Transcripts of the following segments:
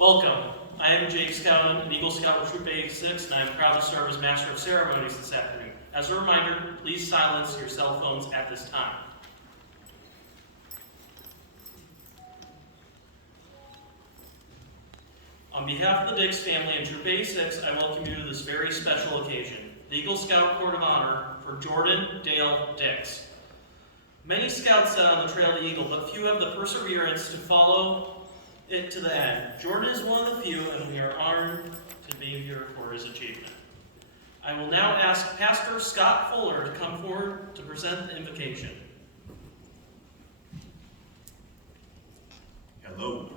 Welcome. I am Jake Scouten, an Eagle Scout of Troop 86, and I am proud to serve as Master of Ceremonies this afternoon. As a reminder, please silence your cell phones at this time. On behalf of the Dix family and Troop 86, I welcome you to this very special occasion, the Eagle Scout Court of Honor for Jordan Dale Dix. Many scouts set on the trail to Eagle, but few have the perseverance to follow it to the end. Jordan is one of the few, and we are honored to be here for his achievement. I will now ask Pastor Scott Fuller to come forward to present the invocation. Hello.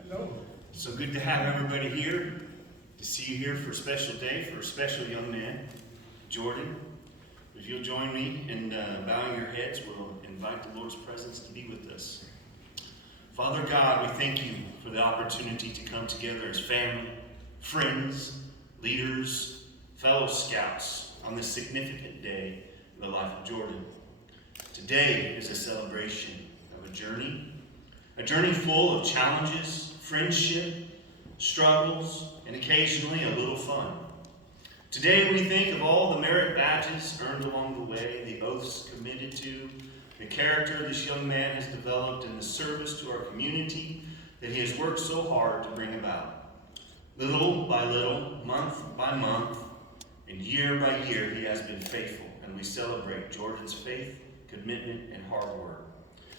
Hello. So good to have everybody here, to see you here for a special day, for a special young man, Jordan. If you'll join me in bowing your heads, we'll invite the Lord's presence to be with us. Father God, we thank you for the opportunity to come together as family, friends, leaders, fellow scouts on this significant day in the life of Jordan. Today is a celebration of a journey full of challenges, friendship, struggles, and occasionally a little fun. Today we think of all the merit badges earned along the way, the oaths committed to, the character this young man has developed, and the service to our community that he has worked so hard to bring about. Little by little, month by month, and year by year, he has been faithful, and we celebrate Jordan's faith, commitment, and hard work.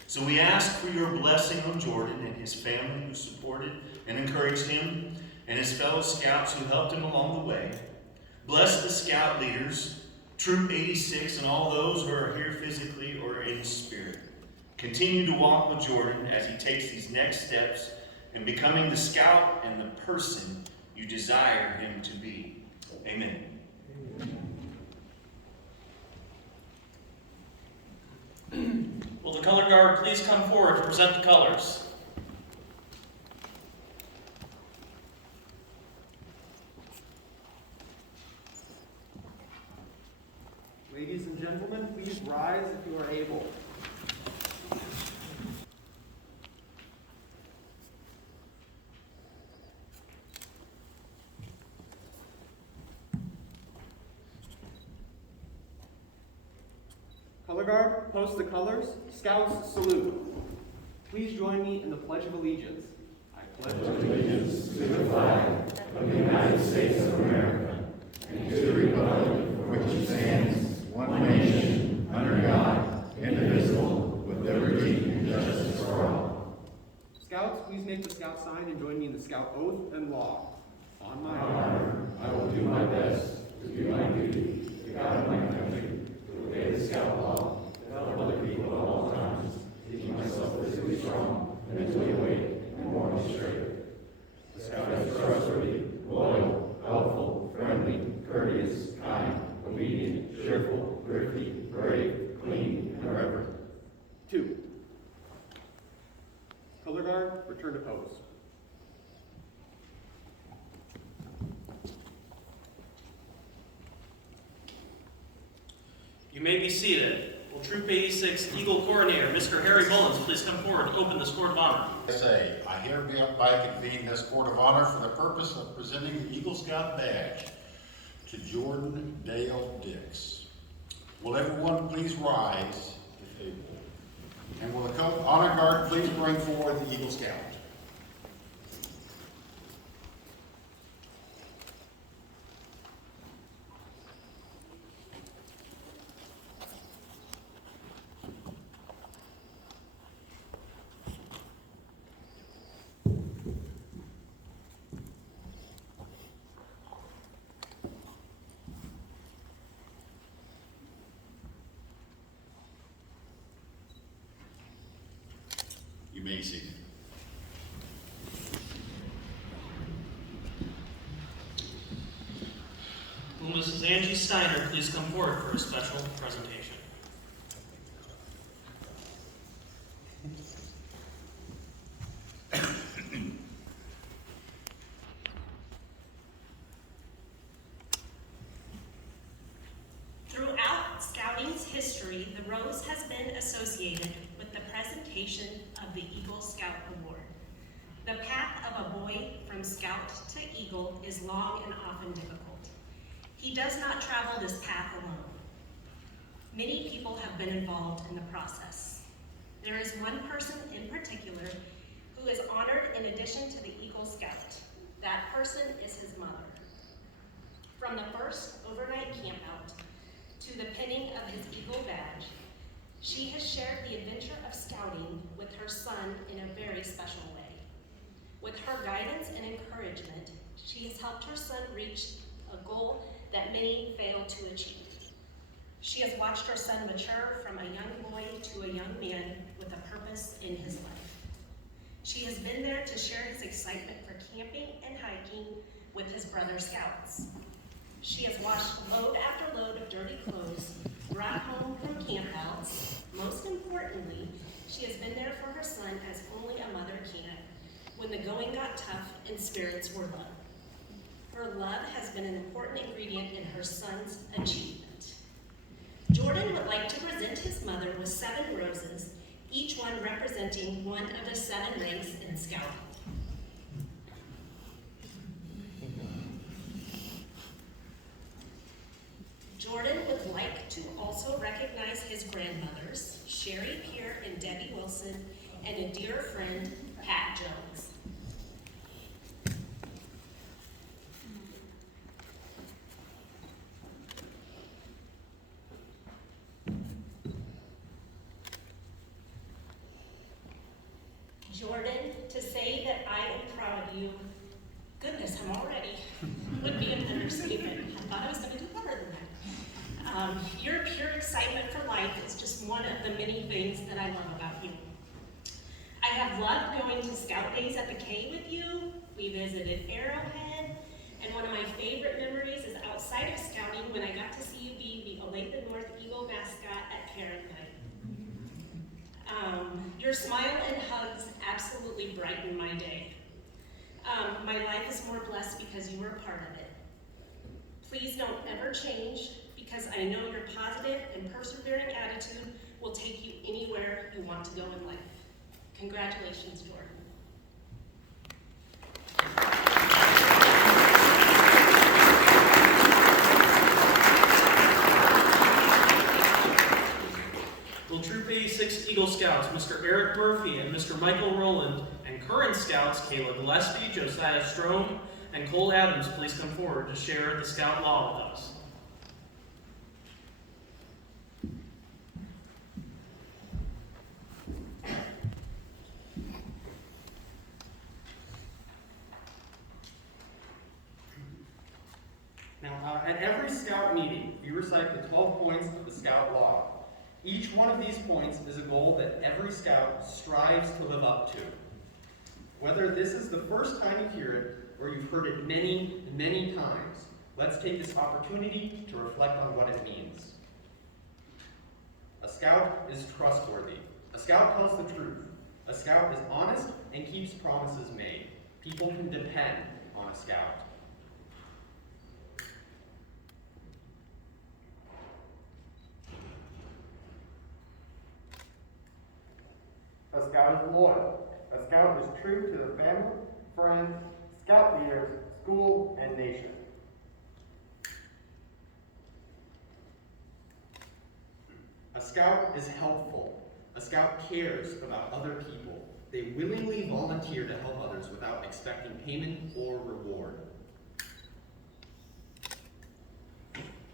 So we ask for your blessing on Jordan and his family who supported and encouraged him, and his fellow scouts who helped him along the way. Bless the scout leaders, Troop 86, and all those who are here physically or in spirit. Continue to walk with Jordan as he takes these next steps in becoming the scout and the person you desire him to be. Amen. Will the color guard please come forward to present the colors? Ladies and gentlemen, please rise if you are able. Color guard, post the colors. Scouts, salute. Please join me in the Pledge of Allegiance. I pledge allegiance to the flag of the United States of America and to the republic for which it stands, one nation, under God, indivisible, with liberty and justice for all. Scouts, please make the Scout sign and join me in the Scout oath and law. On my honor, I will do my best to do my duty to God and my country, to obey the Scout law, to help other people at all times, keeping myself physically strong, mentally awake, and morally straight. The Scout is trustworthy, loyal, helpful, friendly, courteous, kind, obedient, cheerful, thrifty, brave, clean, and reverent. 2. Color guard, return to post. You may be seated. Will Troop 86 Eagle Coordinator, Mr. Harry Mullins, please come forward to open this Court of Honor? I say, I hereby convene this Court of Honor for the purpose of presenting the Eagle Scout badge to Jordan Dale Dix. Will everyone please rise if able? And will the Honor Guard please bring forward the Eagle Scout? You may be seated. Will Mrs. Angie Steiner please come forward for a special presentation? Throughout Scouting's history, the rose has been associated with the presentation of the Eagle Scout Award. The path of a boy from from Scout to Eagle is long and often difficult. He does not travel this path alone. Many people have been involved in the process. There is one person in particular who is honored in addition to the Eagle Scout. That person is his mother. From the first overnight campout to the pinning of his Eagle badge, she has shared the adventure of scouting with her son in a very special way. With her guidance and encouragement, she has helped her son reach a goal that many fail to achieve. She has watched her son mature from a young boy to a young man with a purpose in his life. She has been there to share his excitement for camping and hiking with his brother scouts. She has washed load after load of dirty clothes brought home from campouts. Most importantly, she has been there for her son as only a mother can when the going got tough and spirits were low. Her love has been an important ingredient in her son's achievement. Jordan would like to present his mother with 7 roses, each one representing one of the 7 ranks in Scouting. Jordan would like to also recognize his grandmothers, Sherry Peer and Debbie Wilson, and a dear friend, Pat Jones. Jordan, to say that I am proud of you, goodness, I'm already, would be an understatement. I thought I was going to do better than that. Your pure excitement for life is just one of the many things that I love about you. I have loved going to Scout Days at the K with you. We visited Arrowhead, and one of my favorite memories is outside of Scouting when I got to see you be the Olathe North Eagle mascot at Parent Night. Your smile and hugs absolutely brighten my day. My life is more blessed because you were a part of it. Please don't ever change, because I know your positive and persevering attitude will take you anywhere you want to go in life. Congratulations, Jordan. Will Troop 86 Eagle Scouts, Mr. Eric Murphy and Mr. Michael Rowland, and current Scouts Kayla Gillespie, Josiah Strome, and Cole Adams please come forward to share the Scout Law with us. Now, at every Scout meeting, we recite the 12 points of the Scout Law. Each one of these points is a goal that every Scout strives to live up to. Whether this is the first time you hear it, or you've heard it many, many times, let's take this opportunity to reflect on what it means. A Scout is trustworthy. A Scout tells the truth. A Scout is honest and keeps promises made. People can depend on a Scout. A Scout is loyal. A Scout is true to the family, friends, Scout leaders, school, and nation. A Scout is helpful. A Scout cares about other people. They willingly volunteer to help others without expecting payment or reward.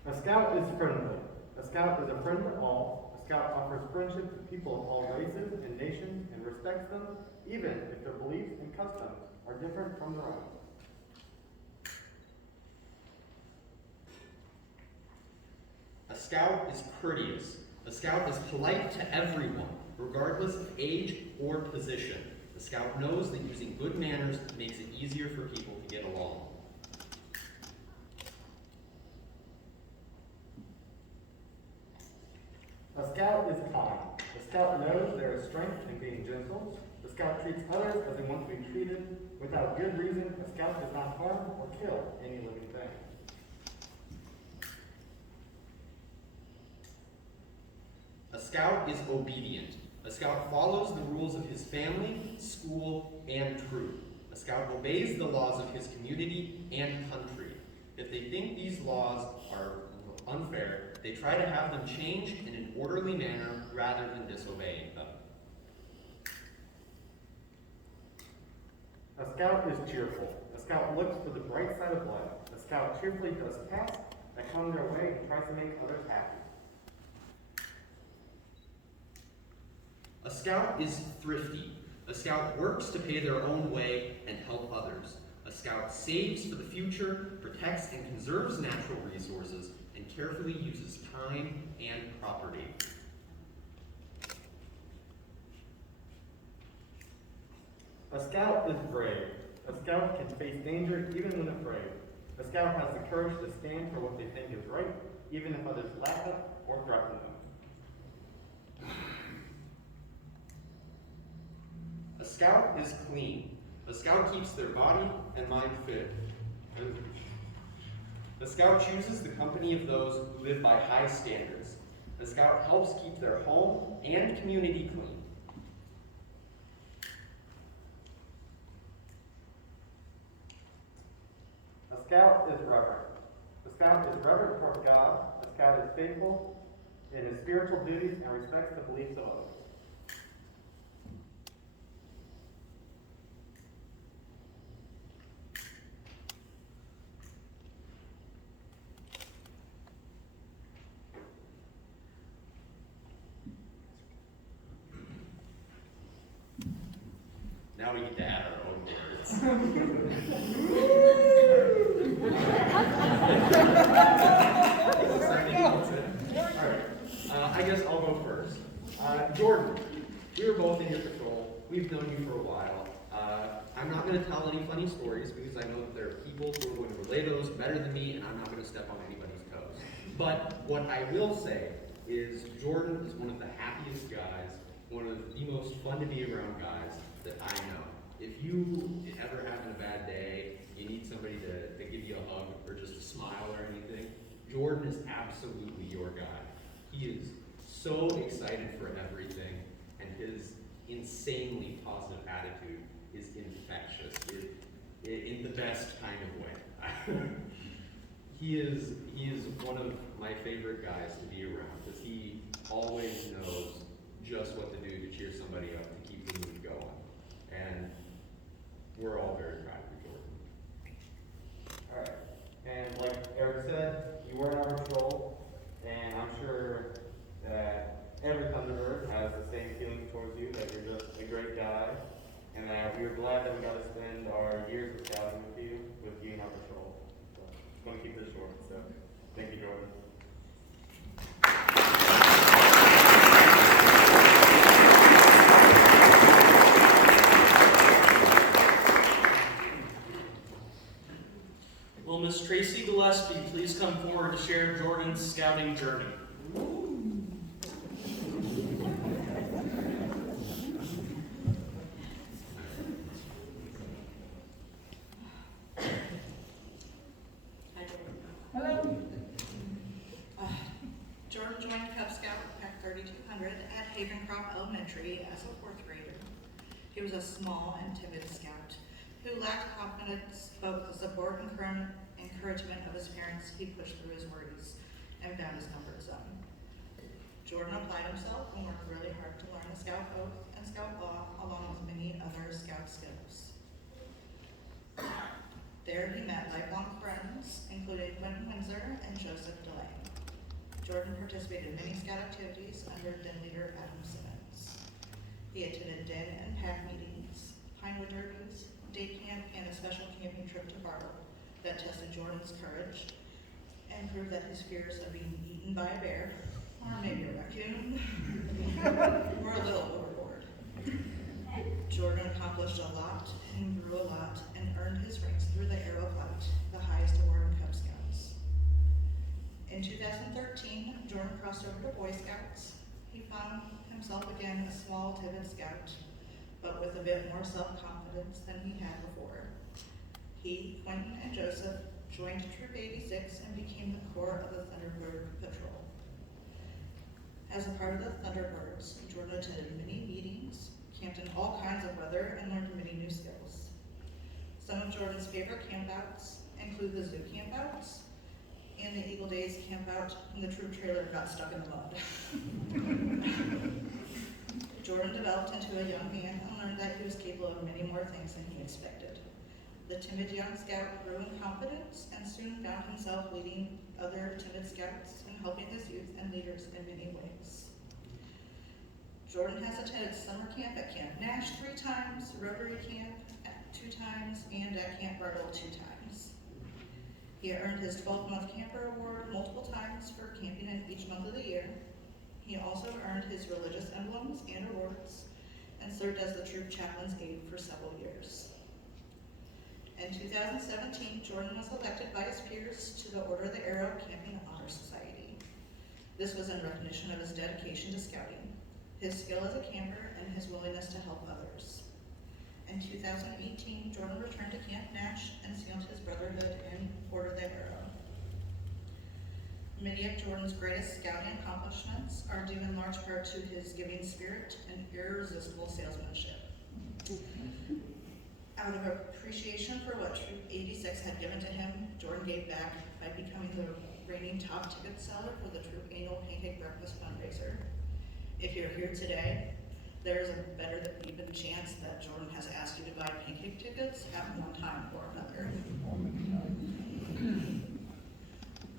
A Scout is friendly. A Scout is a friend to all. A Scout offers friendship to people of all races and nations and respects them, even if their beliefs and customs are different from their own. A Scout is courteous. A Scout is polite to everyone, regardless of age or position. The Scout knows that using good manners makes it easier for people to get along. A Scout is kind. A Scout knows there is strength in being gentle. The Scout treats others as they want to be treated. Without good reason, a Scout does not harm or kill any living thing. A Scout is obedient. A Scout follows the rules of his family, school, and troop. A A scout obeys the laws of his community and country. If they think these laws are unfair, they try to have them changed in an orderly manner rather than disobeying them. A scout is cheerful. A scout looks for the bright side of life. A scout cheerfully does tasks that come their way and tries to make others happy. A scout is thrifty. A scout works to pay their own way and help others. A scout saves for the future, protects and conserves natural resources, and carefully uses time and property. A scout is brave. A scout can face danger even when afraid. A scout has the courage to stand for what they think is right, even if others laugh at or threaten them. A scout is clean. A scout keeps their body and mind fit. The scout chooses the company of those who live by high standards. The scout helps keep their home and community clean. A scout is reverent. A scout is reverent toward God. A scout is faithful in his spiritual duties and respects the beliefs of others. Now we get to add our own words. I guess I'll go first. Jordan, we were both in your patrol. We've known you for a while. I'm not going to tell any funny stories because I know that there are people who are going to relay those better than me, and I'm not going to step on anybody's toes. But what I will say is Jordan is one of the happiest guys, one of the most fun to be around guys that I know. If you ever having a bad day, you need somebody to give you a hug or just a smile or anything, Jordan is absolutely your guy. He is so excited for everything, and his insanely positive attitude is infectious in the best kind of way. He is one of my favorite guys to be around because he always knows just what to do to cheer somebody up to keep the mood going. And we're all very proud of you, Jordan. Alright, and like Eric said, you were in our patrol, and I'm sure that every Thunderbird has the same feelings towards you, that you're just a great guy, and that we were glad that we got to spend our years of scouting with you in our patrol. So, I'm going to keep this short, so thank you, Jordan. Will Miss Tracy Gillespie please come forward to share Jordan's scouting journey? Hello. Jordan joined Cub Scout Pack 3200 at Havencroft Elementary as a 4th grader. He was a small and timid scout who lacked confidence, but with the support and encouragement of his parents, he pushed through his worries and found his comfort zone. Jordan applied himself and worked really hard to learn the Scout Oath and Scout Law, along with many other Scout skills. There he met lifelong friends, including Quentin Windsor and Joseph DeLay. Jordan participated in many Scout activities under Den leader Adam Simmons. He attended Den and PAC meetings, Pinewood derbies, day camp, and a special camping trip to Barber that tested Jordan's courage and proved that his fears of being eaten by a bear, or maybe a raccoon, were a little overboard. Jordan accomplished a lot and grew a lot and earned his ranks through the Arrow Flight, the highest award in Cub Scouts. In 2013, Jordan crossed over to Boy Scouts. He found himself again a small, timid scout, but with a bit more self-confidence than he had before. He, Quentin, and Joseph joined Troop 86 and became the core of the Thunderbird Patrol. As a part of the Thunderbirds, Jordan attended many meetings, camped in all kinds of weather, and learned many new skills. favorite campouts include the zoo campouts and the Eagle Days campout when the troop trailer got stuck in the mud. Jordan developed into a young man and learned that he was capable of many more things than he expected. The timid young scout grew in confidence and soon found himself leading other timid scouts and helping his youth and leaders in many ways. Jordan has attended summer camp at Camp Nash 3 times, Rotary Camp at 2 times, and at Camp Bartle 2 times. He earned his 12-month camper award multiple times for camping in each month of the year. He also earned his religious emblems and awards and served as the troop chaplain's aide for several years. In 2017, Jordan was elected by his peers to the Order of the Arrow Camping Honor Society. This was in recognition of his dedication to scouting, his skill as a camper, and his willingness to help others. In 2018, Jordan returned to Camp Nash and sealed his brotherhood in Order of the Arrow. Many of Jordan's greatest scouting accomplishments are due in large part to his giving spirit and irresistible salesmanship. Out of appreciation for what Troop 86 had given to him, Jordan gave back by becoming the reigning top ticket seller for the Troop annual Pancake Breakfast fundraiser. If you're here today, there is a better than even chance that Jordan has asked you to buy pancake tickets at one time or another.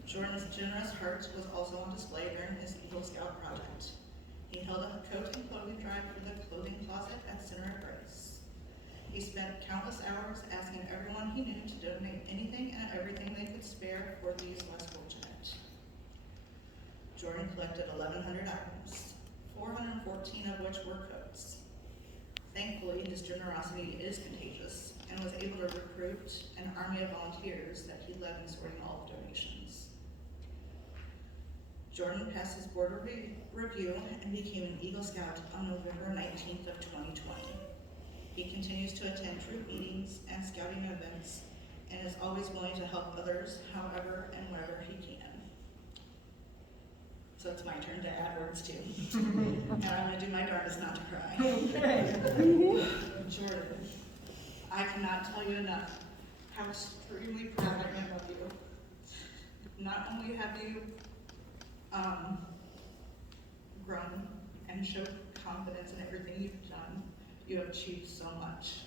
Jordan's generous heart was also on display during his Eagle Scout project. He held a coat and clothing drive for the clothing closet at Center of Grace. He spent countless hours asking everyone he knew to donate anything and everything they could spare for these less fortunate. Jordan collected 1,100 items, 414 of which were coats. Thankfully, his generosity is contagious and was able to recruit an army of volunteers that he led in sorting all of donations. Jordan passed his board review and became an Eagle Scout on November 19th of 2020. He continues to attend troop meetings and scouting events and is always willing to help others however and wherever he can. So it's my turn to add words too. And I'm gonna do my darndest not to cry. Jordan, I cannot tell you enough how extremely proud I am of you. Not only have you grown and showed confidence in everything you've done, you have achieved so much.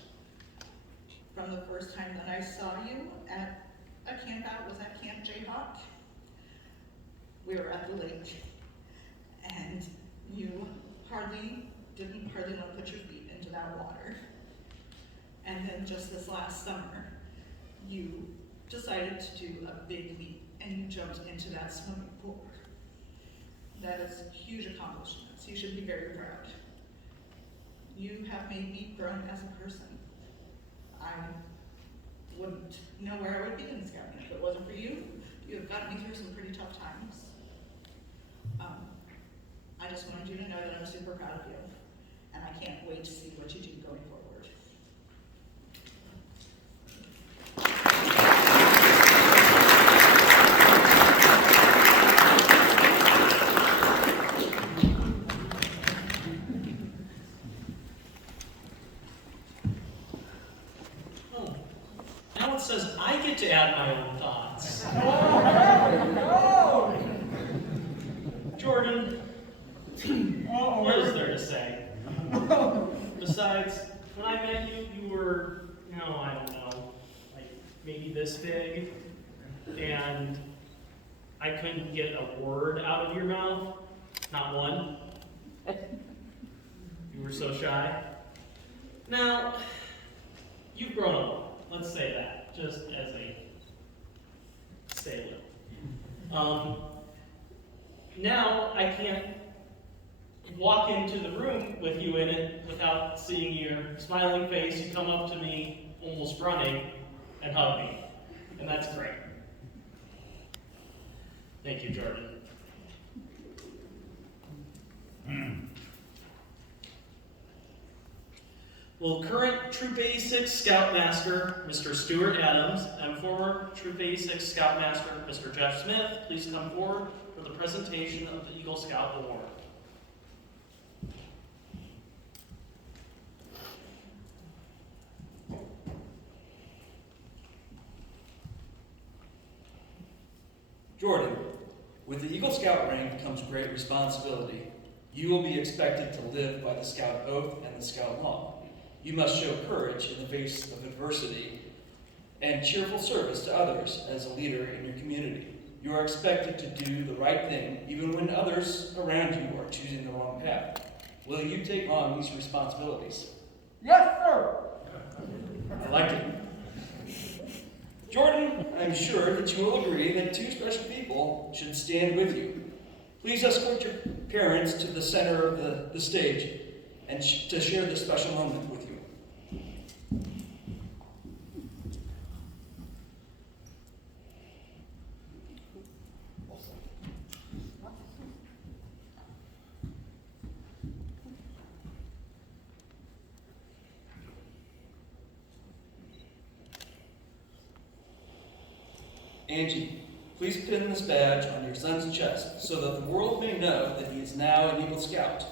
From the first time that I saw you at a camp out was at Camp Jayhawk. We were at the lake, and you didn't hardly want to put your feet into that water. And then just this last summer, you decided to do a big leap and you jumped into that swimming pool. That is huge accomplishments. You should be very proud. You have made me grow as a person. I wouldn't know where I would be in scouting if it wasn't for you. You have gotten me through some pretty tough times. I just wanted you to know that I'm super proud of you, and I can't wait to see what you do going forward. Oh, now it says I get to add my own thoughts. Jordan, what is there to say? Besides, when I met you, you were, I don't know, like maybe this big, and I couldn't get a word out of your mouth, not one. You were so shy. Now, you've grown a lot, let's say that, just as a statement. Now, I can't walk into the room with you in it without seeing your smiling face. You come up to me, almost running, and hug me. And that's great. Thank you, Jordan. Will current Troop 86 Scoutmaster, Mr. Stuart Adams, and former Troop 86 Scoutmaster, Mr. Jeff Smith, please come forward for the presentation of the Eagle Scout Award. Jordan, with the Eagle Scout rank comes great responsibility. You will be expected to live by the Scout oath and the Scout law. You must show courage in the face of adversity and cheerful service to others as a leader in your community. You are expected to do the right thing even when others around you are choosing the wrong path. Will you take on these responsibilities? Yes, sir. I like it. Jordan, I'm sure that you will agree that two special people should stand with you. Please escort your parents to the center of the stage and to share this special moment with you. Angie, please pin this badge on your son's chest so that the world may know that he is now an Eagle Scout.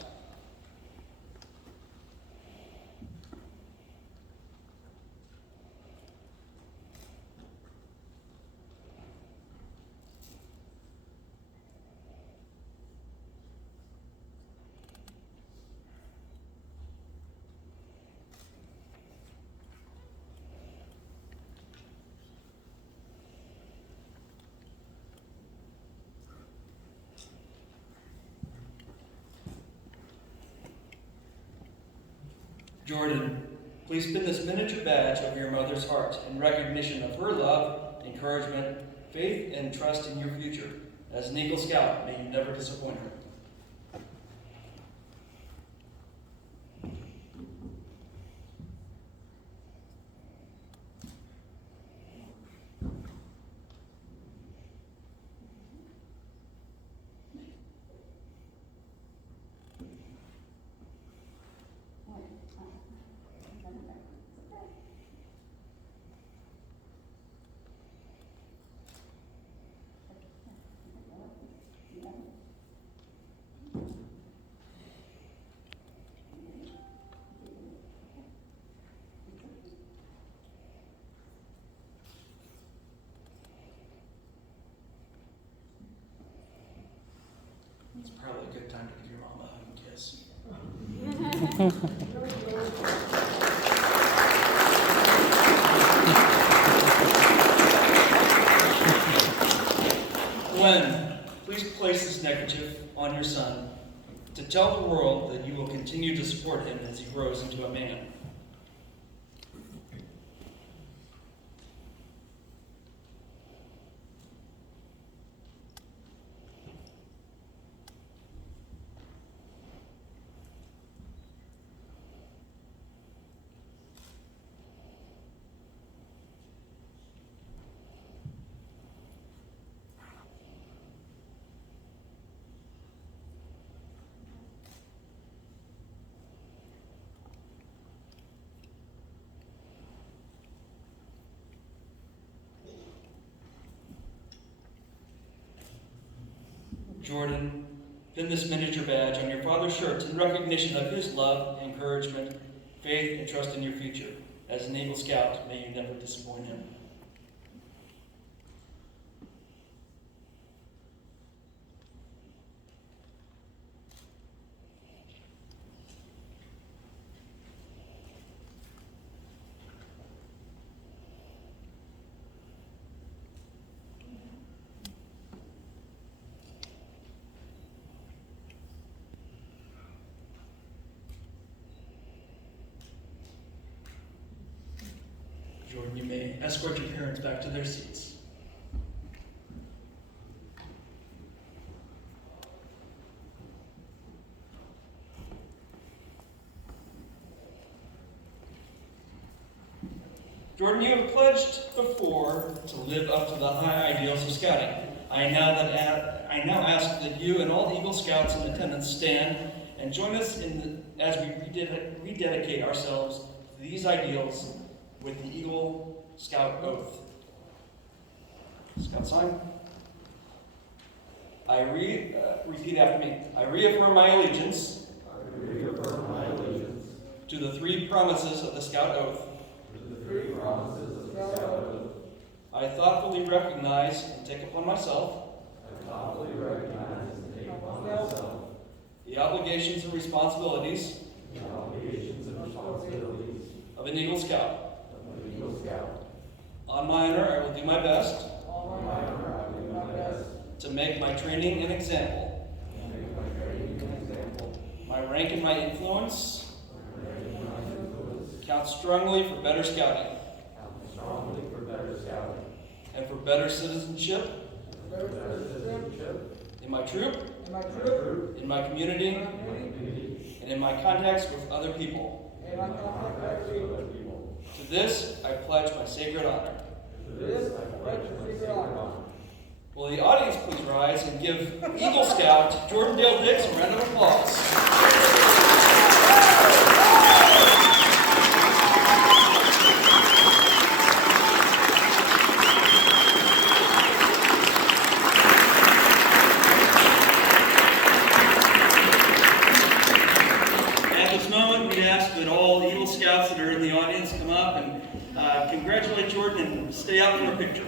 Jordan, please pin this miniature badge over your mother's heart in recognition of her love, encouragement, faith, and trust in your future. As an Eagle Scout, may you never disappoint her. It's probably a good time to give your mom a hug and kiss. Glenn, please place this neckerchief on your son to tell the world that you will continue to support him as he grows into a man. Jordan, pin this miniature badge on your father's shirt in recognition of his love, encouragement, faith, and trust in your future. As an Eagle Scout, may you never disappoint him. Jordan, you may escort your parents back to their seats. Jordan, you have pledged before to live up to the high ideals of scouting. I now ask that you and all Eagle Scouts in attendance stand and join us as we rededicate ourselves to these ideals with the Eagle Scout oath. Scout sign. Repeat after me. I reaffirm my allegiance. To the three promises of the Scout oath. I thoughtfully recognize and take upon myself solemnly recognize and take upon myself the obligations and responsibilities the obligations and responsibilities of an Eagle Scout. of an Eagle Scout. On my honor, I will do my best On my honor, I will do my best to make my training an example, to make my training an example, my rank and my influence my rank and my influence, count strongly for better scouting count strongly for better scouting, and for better citizenship for better citizenship, in my troop, in my troop, in my community, in my community, and in my contacts with other people. and my contacts with other people. To this, I pledge my sacred honor. To this, I pledge my sacred honor. Will the audience please rise and give Eagle Scout Jordan Dale Dix a round of applause? At this moment, we ask that all Eagle Scouts that are in the audience come up and congratulate Jordan and stay out for a picture.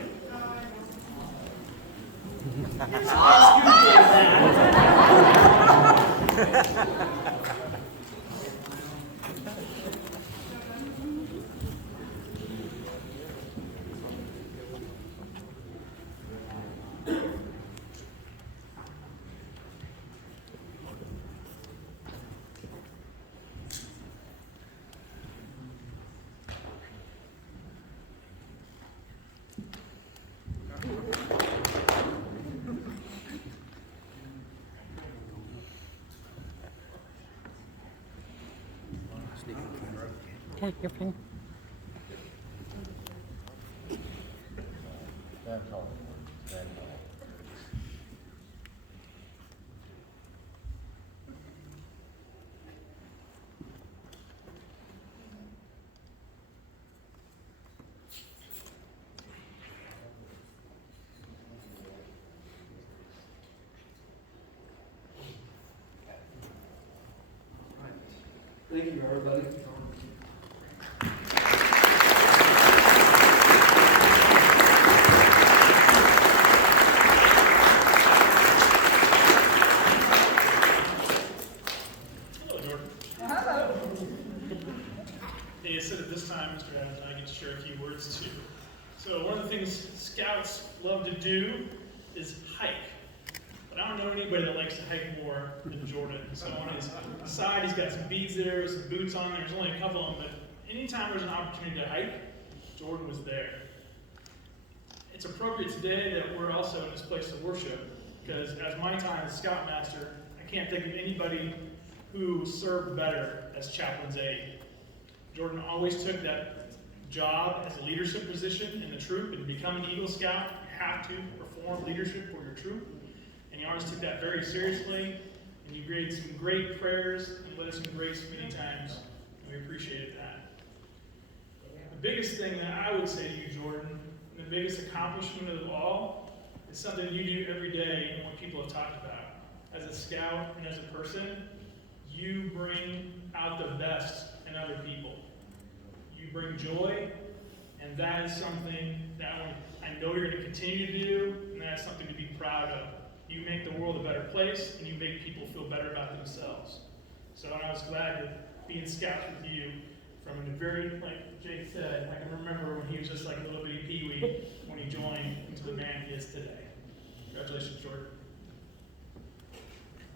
Thank you, everybody. Hello, Jordan. Hey, I said at this time, Mr. Adams and I get to share a few words too. So one of the things Scouts love to do is hike. But I don't know anybody that likes to hike more than Jordan. So on his side, he's got some beads there, some boots on. There's only a couple of them, but anytime there's an opportunity to hike, Jordan was there. It's appropriate today that we're also in this place to worship, because as my time as Scoutmaster, I can't think of anybody who served better as chaplain's aide. Jordan always took that job as a leadership position in the troop, and to become an Eagle Scout, you have to perform leadership for your troop. And he always took that very seriously, and you gave some great prayers and led us in grace many times, and we appreciated that. The biggest thing that I would say to you, Jordan, and the biggest accomplishment of all, is something you do every day and what people have talked about. As a scout and as a person, you bring out the best in other people. You bring joy, and that is something that I know you're going to continue to do, and that's something to be proud of. You make the world a better place, and you make people feel better about themselves. So I was glad to be in Scouts with you from the very, like Jake said, I can remember when he was just like a little bitty peewee when he joined into the man he is today. Congratulations, Jordan.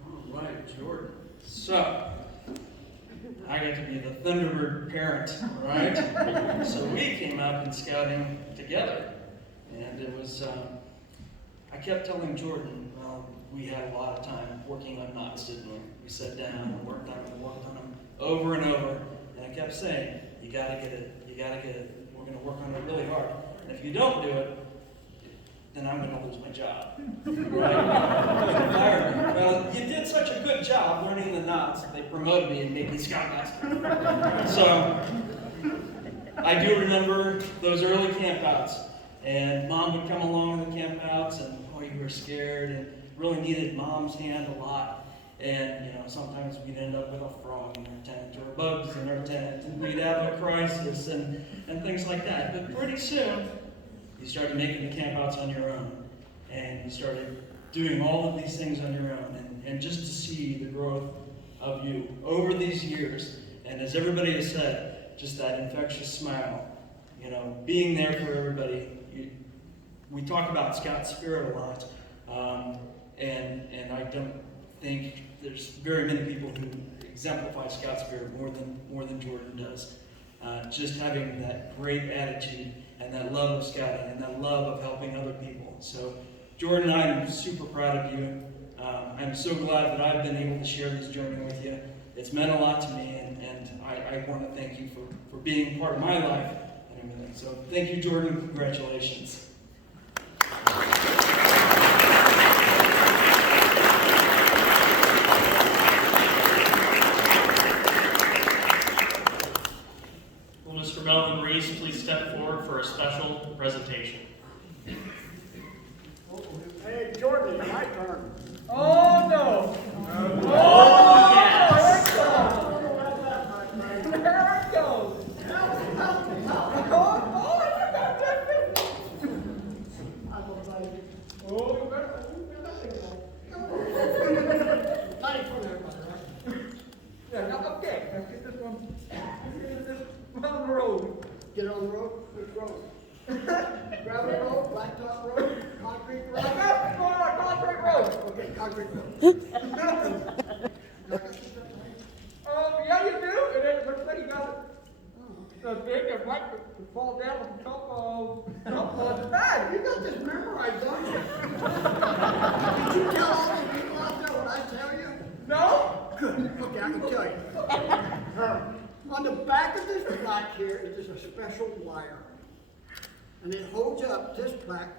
All right, Jordan. So, I got to be the Thunderbird parent, right? So we came out in scouting together, and it was, I kept telling Jordan, well, we had a lot of time working on knots, didn't we? We sat down and worked on them over and over, and I kept saying, you gotta get it, we're gonna work on it really hard, and if you don't do it, then I'm gonna lose my job, right? Fire me. Well, you did such a good job learning the knots that they promoted me and made me Scoutmaster. So, I do remember those early campouts, and Mom would come along to the campouts, and boy, you were scared, and really needed Mom's hand a lot. And, sometimes we'd end up with a frog in our tent, or bugs in our tent, and we'd have a crisis, and things like that. But pretty soon, you started making the campouts on your own, and you started doing all of these things on your own, and just to see the growth of you over these years, and as everybody has said, just that infectious smile, you know, being there for everybody. We talk about Scout spirit a lot, and I don't think there's very many people who exemplify Scout spirit more than Jordan does. Just having that great attitude and that love of scouting and that love of helping other people. So, Jordan, I'm super proud of you. I'm so glad that I've been able to share this journey with you. It's meant a lot to me, and I want to thank you for being part of my life and everything. So, thank you, Jordan. Congratulations. Will Mr. Melvin Reese please step forward for a special presentation? Hey, Jordan, it's my turn. Oh, no. Oh, yes. There it goes. Thanks for everybody, right? Yeah, now, okay, let's get this one. Let's get this one on the road. Get on the road? Which road? Gravel road, blacktop road, concrete road? I got to go on a concrete road. Okay, concrete road. Oh, yeah, you do? And then, looks like you got it. So big it might fall down on top of the bag. You got this memorized, don't you? Did you tell all these people out there what I tell you? No? Good. Okay, I can tell you. On the back of this plaque here is just a special wire. And it holds up this plaque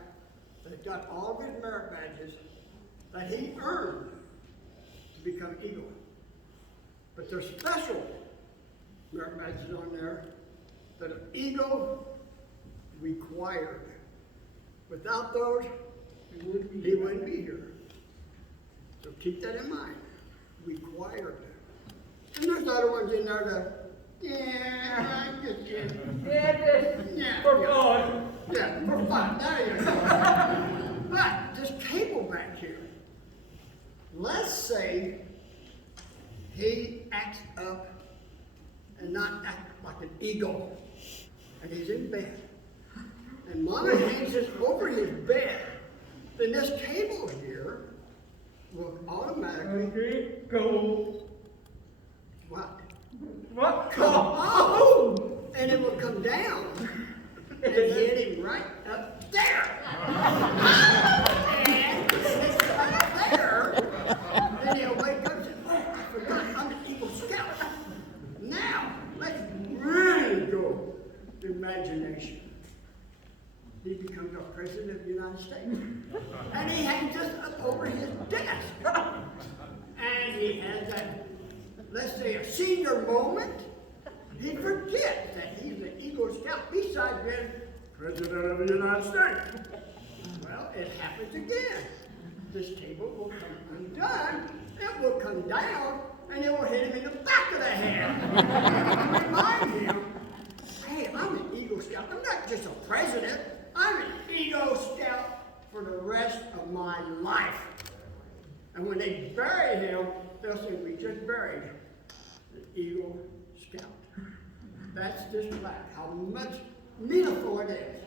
that's got all of his merit badges that he earned to become Eagle. But there's special merit badges on there that an Eagle required. Without those, he wouldn't be here. So keep that in mind. Required. And there's other ones in there that, yeah, I'm just kidding. Yeah, for fun. Yeah, for fun. There you go. But this cable back here, let's say he acts up and not act like an eagle, and he's in bed, and Mama hangs this over his bed, then this cable here will automatically go. What? What? Come on! And it will come down and hit him right up there. And it's right there. Then he'll wake up and say, oh, I forgot, I'm an Eagle Scout. Now, let's really go to imagination. He becomes our President of the United States. And he hangs this up over his desk. And he has that, let's say, a senior moment. He forgets that he's an Eagle Scout besides being President of the United States. Well, it happens again. This cable will come undone, it will come down, and it will hit him in the back of the head. And remind him, hey, I'm an Eagle Scout. I'm not just a president. I'm an Eagle Scout for the rest of my life. And when they bury him, they'll say, we just buried the Eagle Scout. That's this plaque, how much meaningful it is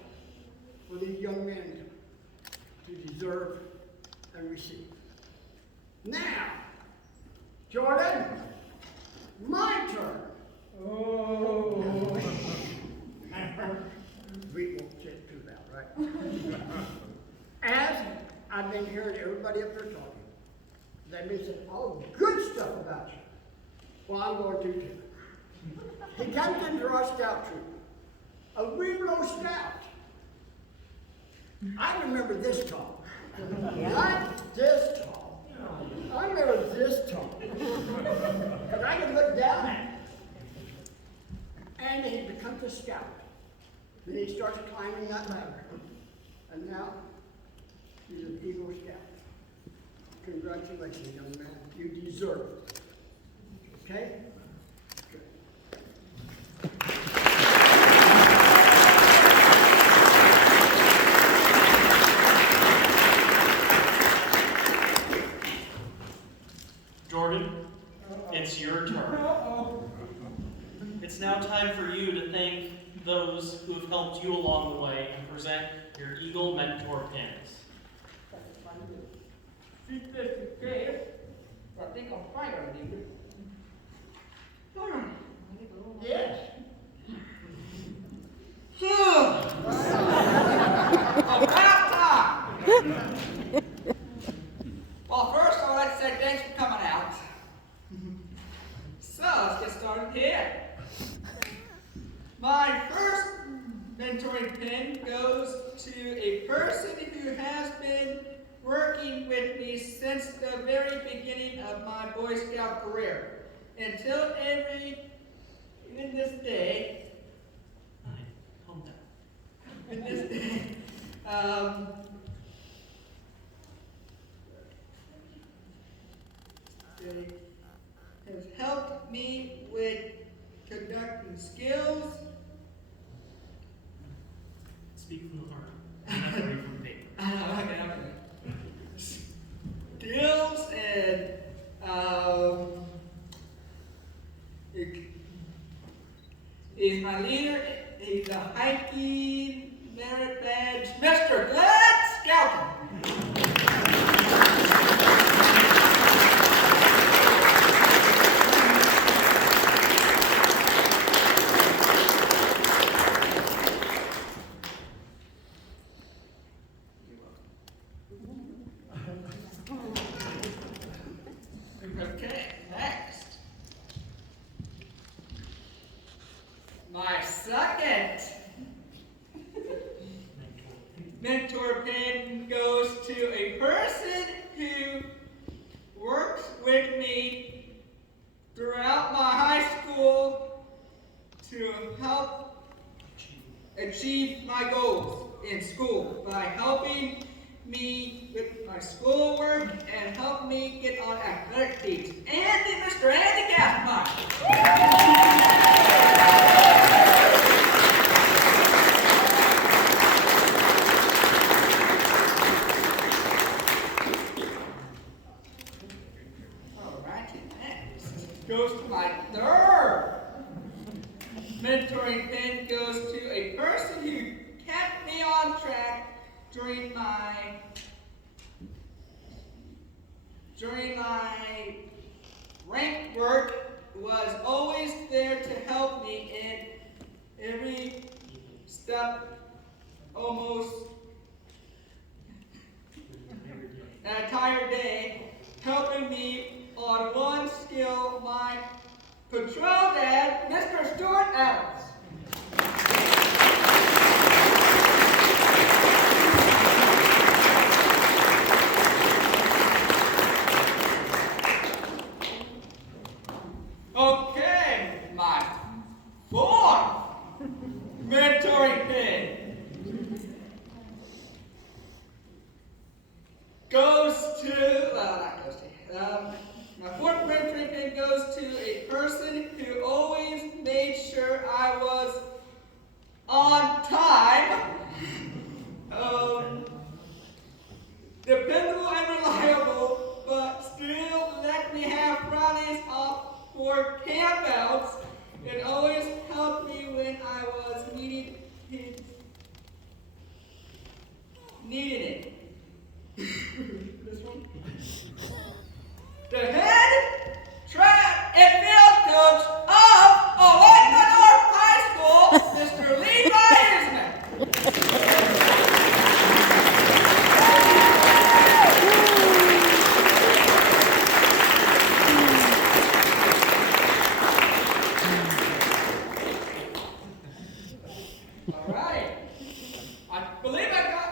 for these young men to deserve and receive. Now, Jordan, my turn. Oh. We won't get through that, right? As I've been hearing everybody up there talking, they've been saying all good stuff about you. Well, I'm going to too. He comes into our scout troop, a Weeblo scout. I remember this tall. Not this tall. I remember this tall. Because I could look down at him. And he becomes a scout. Then he starts climbing that ladder. And now, he's an Eagle Scout. Congratulations, young man. You deserve it. Okay? those who have helped you along the way and present your Eagle Mentor pins. See this is this. I think I'm fine on you. Yes. About time. Well, first I would like to say thanks for coming out. So let's get started here. My first mentoring pin goes to a person who has been working with me since the very beginning of my Boy Scout career. Until even this day, Calm down. in this day, has helped me with conducting skills. Speak from the heart. Not to read from the paper. Okay. Skills and he's my leader. He's a hiking merit badge, Mr. Glad Scouting. Okay, next. My second mentor pin goes to a person who works with me throughout my high school to help achieve my goals in school by helping me with my schoolwork and help me get on athletic teams. Mr. Andy Gaspar. Alrighty, next goes to my third mentoring pin goes to a person who kept me on track during my rank work, was always there to help me in every step, almost an entire day, helping me on one skill, my patrol dad, Mr. Stuart Adams. Okay, my fourth mentoring pin goes to, my fourth mentoring pin goes to a person who always made sure I was on time, dependable and reliable, but still let me have Fridays off for campouts and always helped me when I was needing it. This one. The head track and field coach of Olathe North High School, Mr. Levi Isman. All right. I believe I got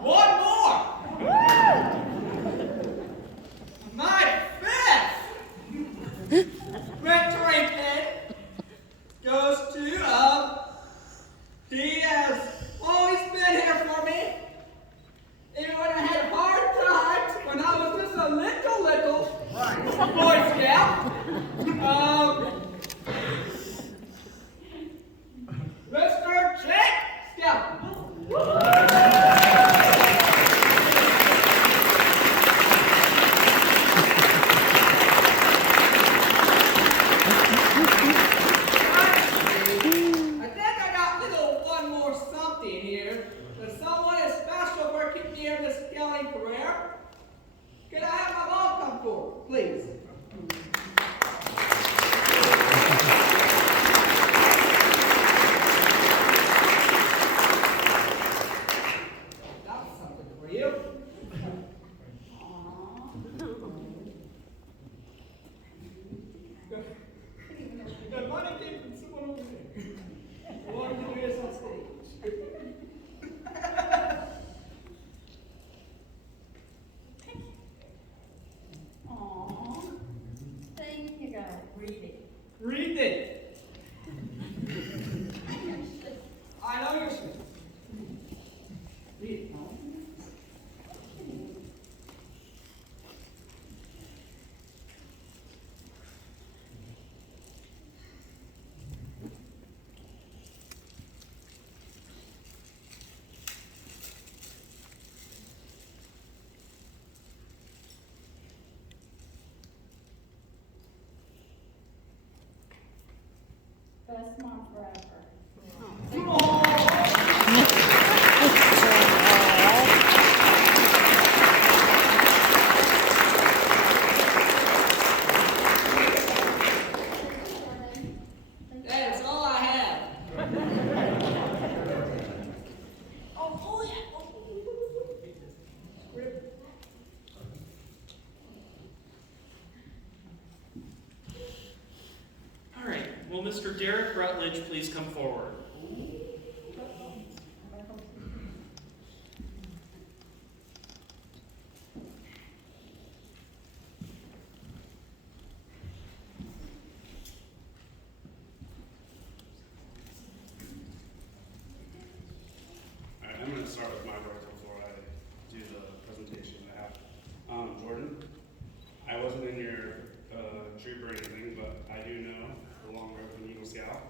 one best mom forever. That's all I have. Oh, yeah. All right, will Mr. Derek Rutledge please come forward? Alright, I'm going to start with my words before I do the presentation that I have. Jordan, I wasn't in your troop or anything, but I do know the long road from Eagle Scout.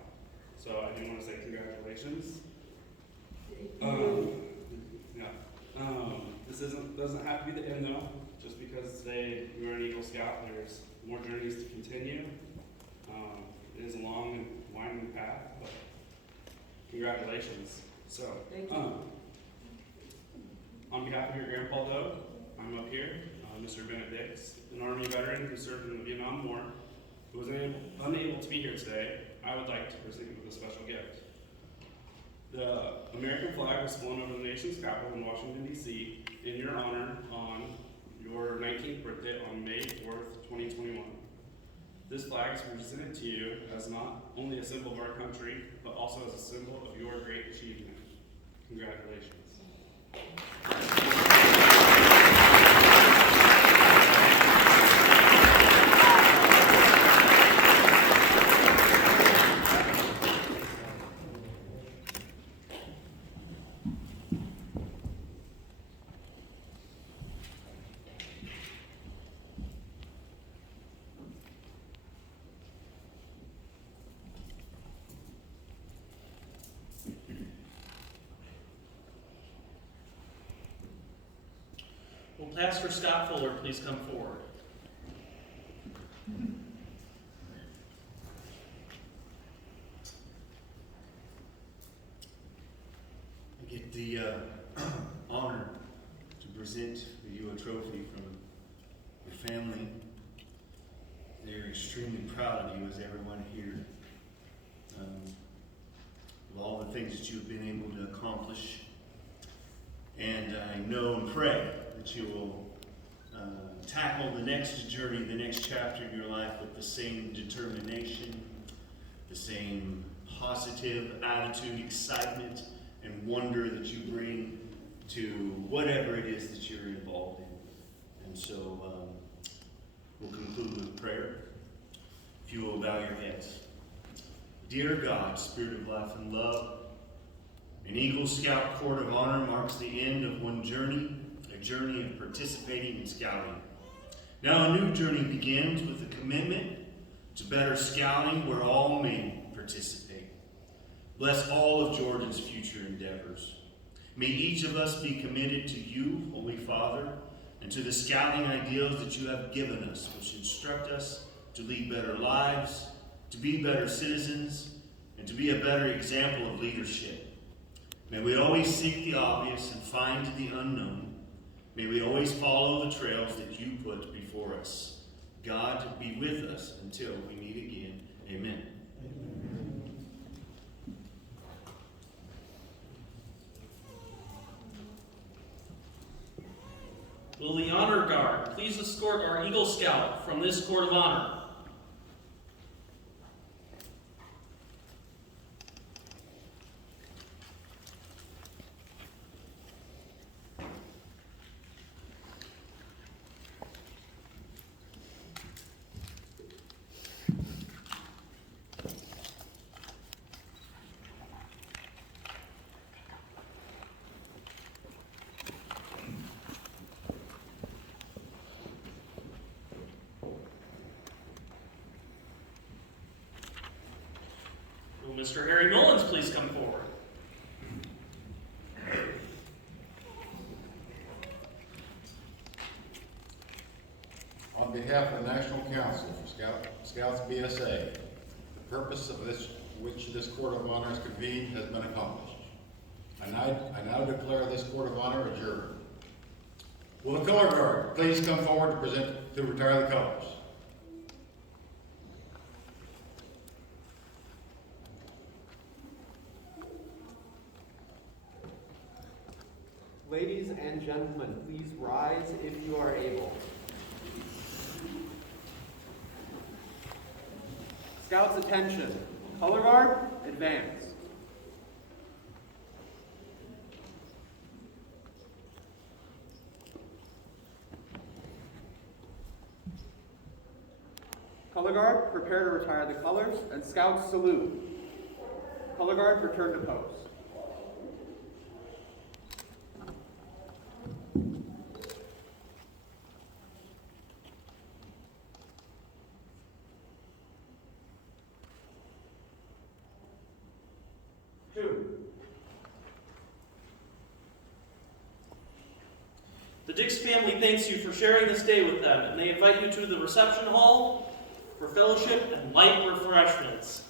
So I do want to say congratulations. This doesn't have to be the end though. Just because today you are an Eagle Scout, there's more journeys to continue. It is a long and winding path, but congratulations. So, on behalf of your grandpa, though, I'm up here, Mr. Bennett Dix, an Army veteran who served in the Vietnam War, who was unable to be here today. I would like to present you with a special gift. The American flag was flown over the nation's capital in Washington, D.C. in your honor on your 19th birthday on May 4th, 2021. This flag is presented to you as not only a symbol of our country, but also as a symbol of your great achievement. Congratulations. Will Pastor Scott Fuller please come forward? I get the honor to present you a trophy from your family. They're extremely proud of you, as everyone here. Of all the things that you've been able to accomplish. And I know and pray that you will tackle the next journey, the next chapter in your life with the same determination, the same positive attitude, excitement, and wonder that you bring to whatever it is that you're involved in. And so we'll conclude with prayer. If you will bow your heads. Dear God, Spirit of life and love, an Eagle Scout Court of Honor marks the end of one journey, a journey of participating in scouting. Now a new journey begins with a commitment to better scouting where all may participate. Bless all of Jordan's future endeavors. May each of us be committed to you, Holy Father, and to the scouting ideals that you have given us, which instruct us to lead better lives, to be better citizens, and to be a better example of leadership. May we always seek the obvious and find the unknown. May we always follow the trails that you put before us. God, be with us until we meet again. Amen. Will the Honor Guard please escort our Eagle Scout from this Court of Honor? Will Mr. Harry Mullins please come forward? On behalf of the National Council for Scouts BSA, the purpose of this which this Court of Honor has convened has been accomplished. I now declare this Court of Honor adjourned. Will the color guard please come forward to retire the colors? Ladies and gentlemen, please rise if you are able. Scouts, attention. Color guard, advance. Color guard, prepare to retire the colors, and scouts salute. Color guard, return to post. The Dix family thanks you for sharing this day with them, and they invite you to the reception hall for fellowship and light refreshments.